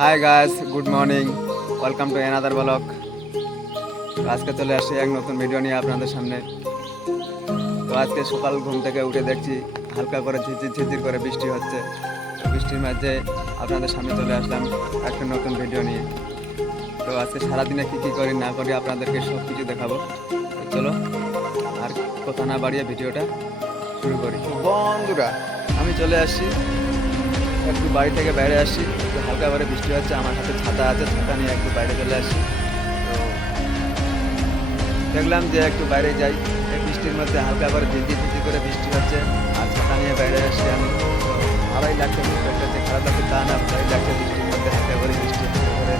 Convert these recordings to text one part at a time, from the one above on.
Hi guys, good morning, welcome to another blog. আজকে চলে আসছি এক নতুন ভিডিও নিয়ে আপনাদের সামনে। তো আজকে সকাল ঘুম থেকে উঠে দেখছি হালকা করে ঝিরঝির ঝিরঝির করে বৃষ্টি হচ্ছে। তো বৃষ্টির মাঝে আপনাদের সামনে চলে আসলাম একটা নতুন ভিডিও নিয়ে। তো আজকে সারাদিনে কী কী করি না করি আপনাদেরকে সব কিছু দেখাবো। তো চলো আর কথা না বাড়িয়ে ভিডিওটা শুরু করি। বন্ধুরা, আমি চলে আসছি, একটু বাড়ি থেকে বাইরে আসি, একটু হালকা করে বৃষ্টি হচ্ছে, আমার হাতে ছাতা আছে, ছাতা নিয়ে একটু বাইরে চলে আসি। তো দেখলাম যে একটু বাইরে যাই, এই বৃষ্টির মধ্যে হালকা করে ঝিরঝির ঝিরঝির করে বৃষ্টি হচ্ছে, আর ছাতা নিয়ে বাইরে আসি আমি। তো ভালোই লাগছে, বুঝতে পারছি খারাপ লাগছে তা না, ভালোই লাগছে বৃষ্টির মধ্যে হালকা করে বৃষ্টি হালকা করে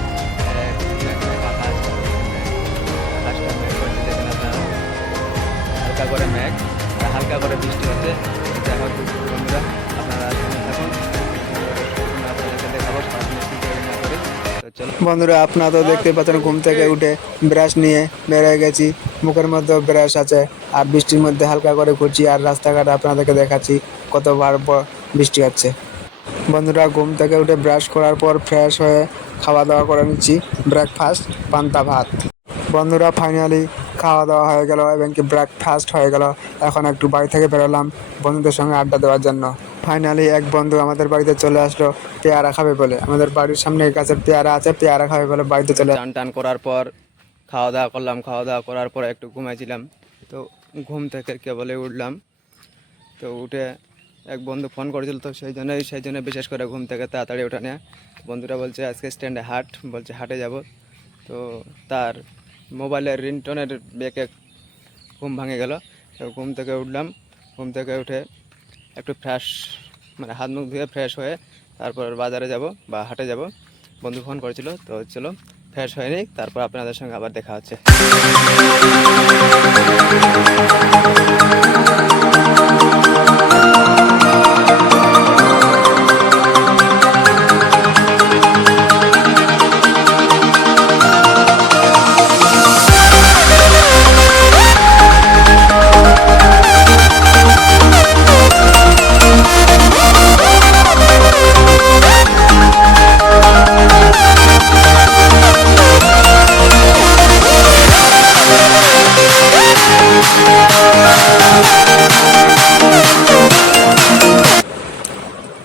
আকাশটা মেঘ করছে, দেখেন আপনারা, হালকা করে মেঘ আর হালকা করে বৃষ্টি হচ্ছে। যাই হোক বন্ধুরা, আপনারা সঙ্গে থাকুন, আপনাদেরকে দেখাবো সারাদিন কী করি না করি। তো চলো বন্ধুরা, আপনারা তো দেখতে পাচ্ছেন ঘুম থেকে উঠে ব্রাশ নিয়ে বেরিয়ে গেছি, মুখের মধ্যে ব্রাশ আছে, আর বৃষ্টির মধ্যে হালকা করে ঘুরছি, আর রাস্তাঘাট আপনাদেরকে দেখাচ্ছি কতবার বৃষ্টি হচ্ছে। বন্ধুরা, ঘুম থেকে উঠে ব্রাশ করার পর ফ্রেশ হয়ে খাওয়া দাওয়া করে নিচ্ছি, ব্রেকফাস্ট পান্তা ভাত। বন্ধুরা, ফাইনালি খাওয়া দাওয়া হয়ে গেল এবং কি ব্রেকফাস্ট হয়ে গেল। এখন একটু বাড়ি থেকে বেরোলাম বন্ধুদের সঙ্গে আড্ডা দেওয়ার জন্য। ফাইনালি এক বন্ধু আমাদের বাড়িতে চলে আসলো পেয়ারা খাবে বলে। আমাদের বাড়ির সামনে গাছের পেয়ারা আছে, পেয়ারা খাবে বলে বাড়িতে চলে। চান টান করার পর খাওয়া দাওয়া করলাম, খাওয়া দাওয়া করার পর একটু ঘুমাইছিলাম। তো ঘুম থেকে কেবলে উঠলাম, তো উঠে এক বন্ধু ফোন করেছিল, তো সেই জন্য বিশেষ করে ঘুম থেকে তাড়াতাড়ি ওঠা নেয়। বন্ধুরা বলছে আজকে স্ট্যান্ডে হাট, বলছে হাটে যাব। তো তার মোবাইলের রিংটোনের বেঁকে ঘুম ভাঙে গেল। তো ঘুম থেকে উঠলাম, ঘুম থেকে উঠে একটু ফ্রেশ, মানে হাত মুখ ধুয়ে ফ্রেশ হয়ে তারপর বাজারে যাব বা হাটে যাব। বন্ধু ফোন করেছিল, তো চলো ফ্রেশ হয়ে নিই, তারপর আপনাদের সঙ্গে আবার দেখা হচ্ছে।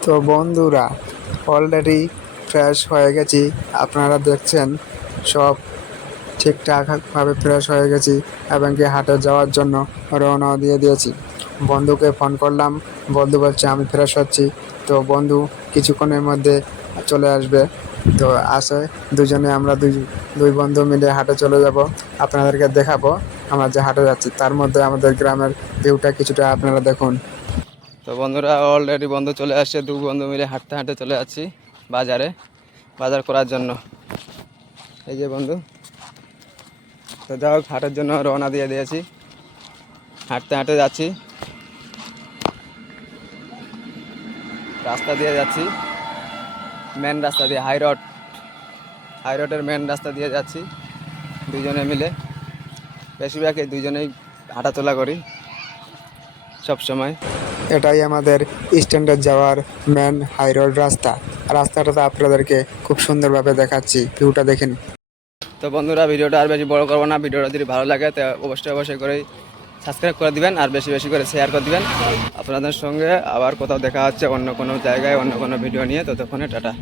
তো বন্ধুরা, অলরেডি ফ্রেশ হয়ে গেছি, আপনারা দেখছেন সব ঠিকঠাকভাবে ফ্রেশ হয়ে গেছি এবং কি হাটে যাওয়ার জন্য রওনা দিয়ে দিয়েছি। বন্ধুকে ফোন করলাম, বন্ধু বলছে আমি ফ্রেশ হচ্ছি। তো বন্ধু কিছুক্ষণের মধ্যে চলে আসবে। তো আসে দুজনে, আমরা দুই বন্ধু মিলে হাটে চলে যাব, আপনাদেরকে দেখাবো আমরা যে হাটে যাচ্ছি। তার মধ্যে আমাদের গ্রামের ভিউটা কিছুটা আপনারা দেখুন। তো বন্ধুরা, অলরেডি বন্ধু চলে আসছে, দু বন্ধু মিলে হাঁটতে হাঁটতে চলে যাচ্ছি বাজার করার জন্য। এই যে বন্ধু, তো যাই হোক হাটের জন্য রওনা দিয়ে দিয়েছি, হাঁটতে হাঁটতে যাচ্ছি, রাস্তা দিয়ে যাচ্ছি, মেন রাস্তা দিয়ে, হাই রোডের মেন রাস্তা দিয়ে যাচ্ছি দুজনে মিলে। বেশিরভাগই দুজনেই হাঁটাচলা করি সব সময়। এটাই আমাদের স্ট্যান্ডার্ড যাওয়ার মেন হাই রোড রাস্তাটা তো আপনাদেরকে খুব সুন্দরভাবে দেখাচ্ছি, ভিউটা দেখেন। তো বন্ধুরা, ভিডিওটা আর বেশি বড় করবো না, ভিডিওটা যদি ভালো লাগে তো অবশ্যই করে সাবস্ক্রাইব করে দিবেন আর বেশি বেশি করে শেয়ার করে দিবেন। আপনাদের সঙ্গে আবার কোথাও দেখা হচ্ছে অন্য কোনো জায়গায় অন্য কোনো ভিডিও নিয়ে। ততক্ষণে টাটা।